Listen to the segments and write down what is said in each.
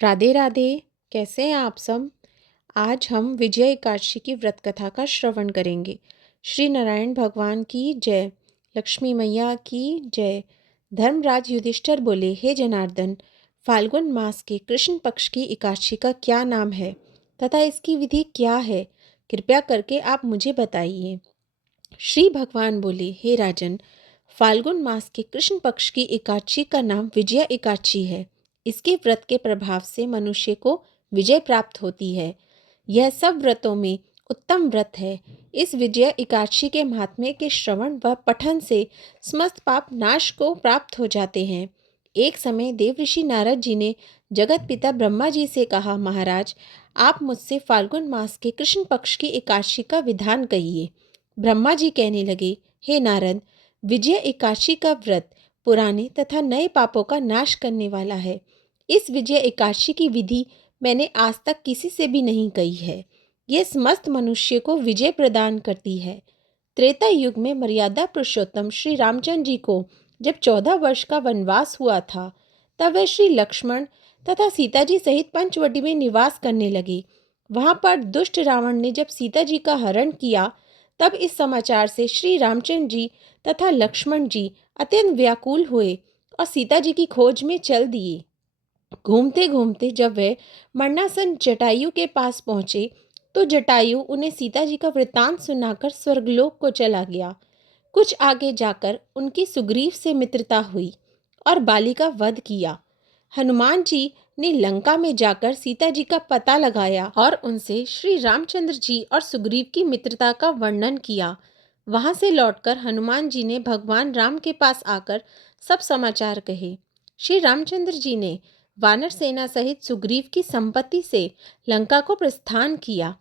राधे राधे। कैसे हैं आप सब। आज हम विजय एकादशी की व्रत कथा का श्रवण करेंगे। श्री नारायण भगवान की जय। लक्ष्मी मैया की जय। धर्मराज युधिष्ठिर बोले, हे जनार्दन, फाल्गुन मास के कृष्ण पक्ष की एकादशी का क्या नाम है तथा इसकी विधि क्या है? कृपया करके आप मुझे बताइए। श्री भगवान बोले, हे राजन, फाल्गुन मास के कृष्ण पक्ष की एकादशी का नाम विजय एकादशी है। इसके व्रत के प्रभाव से मनुष्य को विजय प्राप्त होती है। यह सब व्रतों में उत्तम व्रत है। इस विजय एकादशी के महात्म्य के श्रवण व पठन से समस्त पाप नाश को प्राप्त हो जाते हैं। एक समय देवऋषि नारद जी ने जगत पिता ब्रह्मा जी से कहा, महाराज, आप मुझसे फाल्गुन मास के कृष्ण पक्ष की एकादशी का विधान कहिए। ब्रह्मा जी कहने लगे, हे नारद, विजय एकादशी का व्रत पुराने तथा नए पापों का नाश करने वाला है। इस विजय एकादशी की विधि मैंने आज तक किसी से भी नहीं कही है। यह समस्त मनुष्य को विजय प्रदान करती है। त्रेता युग में मर्यादा पुरुषोत्तम श्री रामचंद्र जी को जब 14 वर्ष का वनवास हुआ था, तब वे श्री लक्ष्मण तथा सीता जी सहित पंचवटी में निवास करने लगे। वहां पर दुष्ट रावण ने जब सीता जी का हरण किया, तब इस समाचार से श्री रामचंद्र जी तथा लक्ष्मण जी अत्यंत व्याकुल हुए और सीता जी की खोज में चल दिए। घूमते घूमते जब वे मरणासन जटायु के पास पहुंचे, तो जटायु उन्हें सीता जी का वृत्तांत सुनाकर स्वर्गलोक को चला गया। कुछ आगे जाकर उनकी सुग्रीव से मित्रता हुई और बाली का वध किया। हनुमान जी ने लंका में जाकर सीता जी का पता लगाया और उनसे श्री रामचंद्र जी और सुग्रीव की मित्रता का वर्णन किया। वहां से लौटकर हनुमान जी ने भगवान राम के पास आकर सब समाचार कहे। श्री रामचंद्र जी ने वानर सेना सहित सुग्रीव की संपत्ति से लंका को प्रस्थान किया।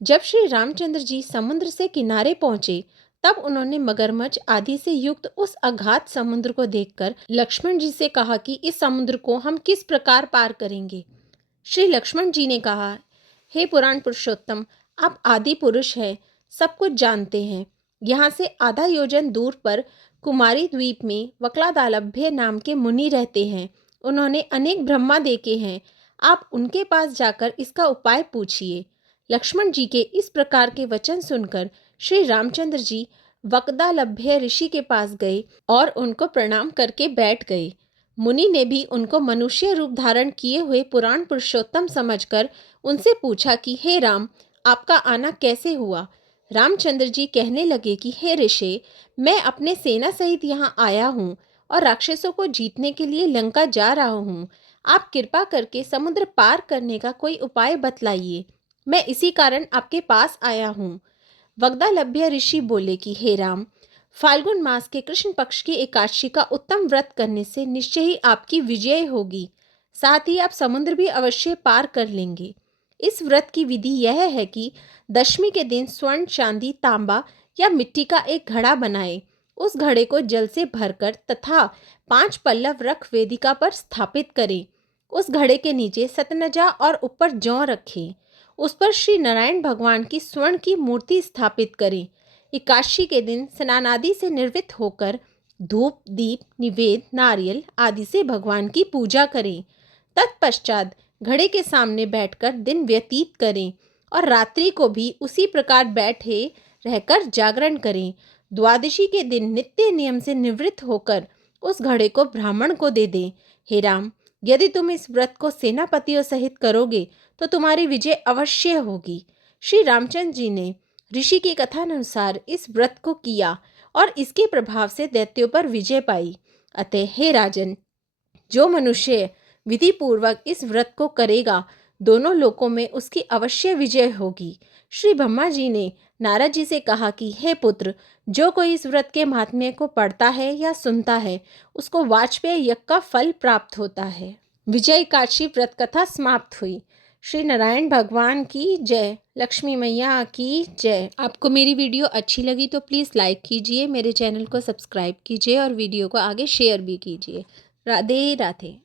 जब श्री रामचंद्र जी समुद्र से किनारे पहुंचे, तब उन्होंने मगरमच्छ आदि से युक्त उस अगाध समुद्र को देखकर लक्ष्मण जी से कहा कि इस समुद्र को हम किस प्रकार पार करेंगे। श्री लक्ष्मण जी ने कहा, हे पुराण पुरुषोत्तम, आप आदि पुरुष हैं, सब कुछ जानते हैं। यहाँ से आधा योजन दूर पर कुमारी द्वीप में वक्लादालभ्य नाम के मुनि रहते हैं। उन्होंने अनेक ब्रह्मा देखे हैं। आप उनके पास जाकर इसका उपाय पूछिए। लक्ष्मण जी के इस प्रकार के वचन सुनकर श्री रामचंद्र जी वक्दालभ्य ऋषि के पास गए और उनको प्रणाम करके बैठ गए। मुनि ने भी उनको मनुष्य रूप धारण किए हुए पुराण पुरुषोत्तम समझकर उनसे पूछा कि हे राम, आपका आना कैसे हुआ। रामचंद्र जी कहने लगे कि हे ऋषि, मैं अपने सेना सहित यहाँ आया हूँ और राक्षसों को जीतने के लिए लंका जा रहा हूँ। आप कृपा करके समुद्र पार करने का कोई उपाय बतलाइए। मैं इसी कारण आपके पास आया हूँ। वग्दालभ्य ऋषि बोले कि हे राम, फाल्गुन मास के कृष्ण पक्ष की एकादशी का उत्तम व्रत करने से निश्चय ही आपकी विजय होगी। साथ ही आप समुद्र भी अवश्य पार कर लेंगे। इस व्रत की विधि यह है कि दशमी के दिन स्वर्ण, चांदी, तांबा या मिट्टी का एक घड़ा बनाए। उस घड़े को जल से भरकर तथा 5 पल्लव रख वेदिका पर स्थापित करें। उस घड़े के नीचे सतनजा और ऊपर जौ रखें। उस पर श्री नारायण भगवान की स्वर्ण की मूर्ति स्थापित करें। एकादशी के दिन स्नानादि से निर्वृत्त होकर धूप, दीप, निवेद, नारियल आदि से भगवान की पूजा करें। तत्पश्चात घड़े के सामने बैठकर दिन व्यतीत करें और रात्रि को भी उसी प्रकार बैठे रहकर जागरण करें। द्वादशी के दिन नित्य नियम से निवृत्त होकर उस घड़े को ब्राह्मण को दे दें। हे राम, यदि तुम इस व्रत को सेनापतियों सहित करोगे तो तुम्हारी विजय अवश्य होगी। श्री रामचंद्र जी ने ऋषि की कथानुसार इस व्रत को किया और इसके प्रभाव से दैत्यों पर विजय पाई। अतः हे राजन, जो मनुष्य विधि पूर्वक इस व्रत को करेगा, दोनों लोकों में उसकी अवश्य विजय होगी। श्री ब्रह्मा जी ने नारद जी से कहा कि हे पुत्र, जो कोई इस व्रत के महात्म्य को पढ़ता है या सुनता है, उसको वाजपेय यज्ञ का फल प्राप्त होता है। विजय एकादशी व्रत कथा समाप्त हुई। श्री नारायण भगवान की जय। लक्ष्मी मैया की जय। आपको मेरी वीडियो अच्छी लगी तो प्लीज़ लाइक कीजिए, मेरे चैनल को सब्सक्राइब कीजिए और वीडियो को आगे शेयर भी कीजिए। राधे राधे।